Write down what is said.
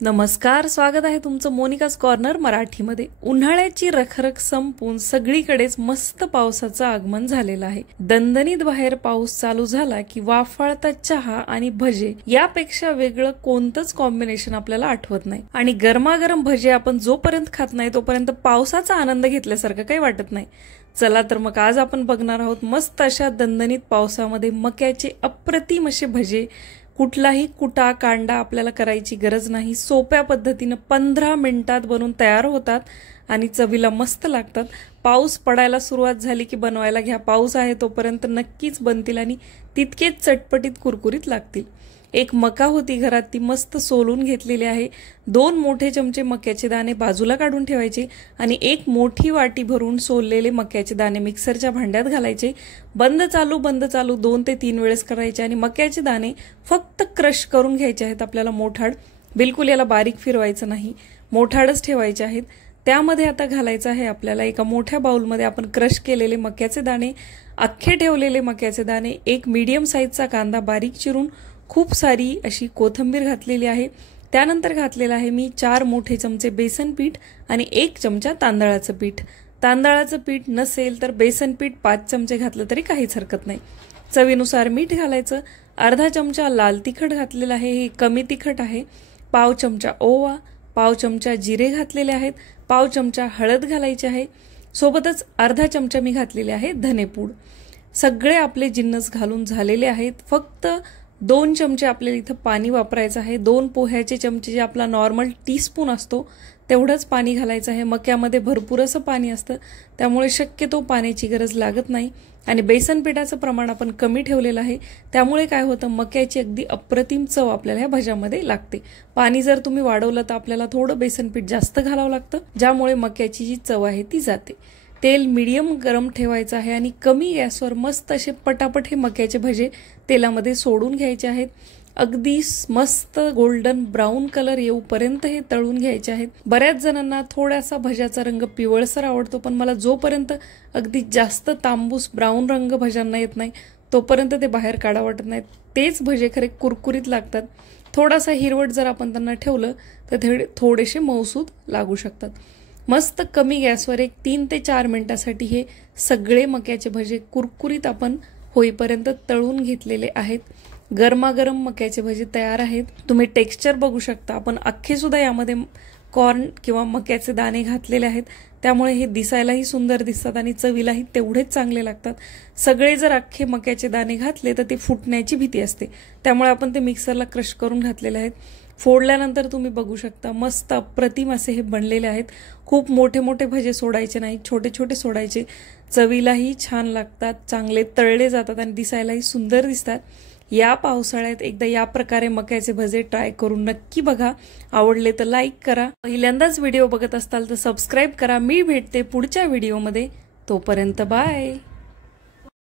नमस्कार, स्वागत आहे तुमचं मोनिकाज कॉर्नर मराठीमध्ये। उन्हाळ्याची रखरख संपून सगळीकडेच मस्त पावसाचं आगमन झालेलं आहे। दणदणीत बाहेर पाऊस चालू झाला की वाफाळता चहा आणि भजे यापेक्षा वेगळं कोणतंच कॉम्बिनेशन आपल्याला आठवत नाही। आणि गरमागरम भजे आपण जोपर्यंत खात नाही तोपर्यंत पावसाचा आनंद घेतल्यासारखं काही वाटत नाही। चला तर मग आज आपण बघणार आहोत मस्त अशा दणदणीत पावसामध्ये मक्याचे अप्रतिम असे भजे। कुठलाही कुटा कांडा आपल्याला करायची गरज नाही, सोप्या पद्धतीने 15 मिनिटात बनवून तयार होतात आणि चवीला मस्त लागतात। पाऊस पडायला सुरुवात झाली की बनवायला घ्या, पाऊस आहे तोपर्यंत नक्कीच बनतील आणि तितकेच चटपटीत कुरकुरीत लागतील। एक मका होती घरात, ती मस्त सोलून घेतलेली आहे। 2 मोठे चमचे मक्याचे दाणे बाजूला काढून ठेवायचे आणि एक मोठी वाटी भरून सोललेले मक्याचे दाणे मिक्सरच्या भांड्यात घालायचे। बंद चालू 2 ते 3 वेळेस करायचे आणि मक्याचे दाणे फक्त क्रश करून घ्यायचे आहेत। आपल्याला मोठाड बिलकुल याला बारीक फिरवायचं नाही, मोठाडच ठेवायचे आहेत। त्यामध्ये आता घालायचं आहे आपल्याला एका मोठ्या बाउलमध्ये आपण क्रश केलेले मक्याचे दाणे, अख्खे ठेवलेले मक्याचे दाणे, एक मीडियम साईजचा कांदा बारीक चिरून, खूप सारी अशी कोथिंबीर घातलेली आहे। त्यानंतर घातलेला आहे मी 4 मोठे चमचे बेसन पीठ आणि 1 चमचा तांदळाचं पीठ। तांदळाचं पीठ नसेल तर बेसन पीठ 5 चमचे घातलं तरी काहीच हरकत नाही। चवीनुसार मीठ घालायचं। अर्धा चमचा लाल तिखट घातलेला आहे, हे कमी तिखट आहे। पाव चमचा ओवा, पाव चमचा जिरे घातलेले आहेत, पाव चमचा हळद घालायची आहे, सोबतच अर्धा चमचा मी घातलेले आहे धनेपूड। सगळे आपले जिन्नस घालून झालेले आहेत। फक्त 2 चमचे आपल्याला इथं पाणी वापरायचं आहे। 2 पोह्याचे चमचे जे आपला नॉर्मल टीस्पून असतो तेवढंच पाणी घालायचं आहे। मक्यामध्ये भरपूर असं पाणी असतं, त्यामुळे शक्यतो पाण्याची गरज लागत नाही आणि बेसन पिठाचं प्रमाण आपण कमी ठेवलेलं आहे, त्यामुळे काय होतं मक्याची अगदी अप्रतिम चव आपल्याला या भज्यामध्ये लागते। पाणी जर तुम्ही वाढवलं तर आपल्याला थोडं बेसन पीठ जास्त घालावं लागतं, ज्यामुळे मक्याची जी चव आहे ती जाते। तेल मीडियम गरम ठेवायचं आहे आणि कमी गॅसवर मस्त असे पटापट हे मक्याचे भजे तेलामध्ये सोडून घ्यायचे आहेत। अगदी मस्त गोल्डन ब्राऊन कलर येऊपर्यंत हे तळून घ्यायचे आहेत। बऱ्याच जणांना थोडासा भज्याचा रंग पिवळसर आवडतो, पण मला जोपर्यंत अगदी जास्त तांबूस ब्राऊन रंग भज्यांना येत नाही तोपर्यंत ते बाहेर काढा वाटत नाहीत। तेच भजे खरे कुरकुरीत लागतात। थोडासा हिरवट जर आपण त्यांना ठेवलं तर थोडेसे मऊसूद लागू शकतात। मस्त कमी गॅसवर एक 3 ते 4 मिनिटांसाठी हे सगळे मक्याचे भजे कुरकुरीत आपण होईपर्यंत तळून घेतलेले आहेत। गरमागरम मक्याचे भजे तयार आहेत। तुम्ही टेक्स्चर बघू शकता, आपण अख्खे सुद्धा यामध्ये कॉर्न किंवा मक्याचे दाणे घातलेले आहेत, त्यामुळे हे दिसायलाही सुंदर दिसतात आणि चवीलाही तेवढेच चांगले लागतात। सगळे जर अख्खे मक्याचे दाणे घातले तर ते फुटण्याची भीती असते, त्यामुळे आपण ते मिक्सरला क्रश करून घातलेले आहेत। फोडल्यानंतर तुम्ही बघू शकता मस्त अप्रतिम असे हे बनलेले आहेत। खूप मोठे मोठे भजे सोडायचे नाही, छोटे छोटे सोडायचे। चवीलाही छान लागतात, चांगले तळले जातात आणि दिसायलाही सुंदर दिसतात। या पावसाळ्यात एकदा या प्रकारे मक्याचे भजे ट्राय करून नक्की बघा। आवडले तर लाईक करा, पहिल्यांदाच व्हिडिओ बघत असताल तर सबस्क्राईब करा। मी भेटते पुढच्या व्हिडिओमध्ये, तोपर्यंत बाय।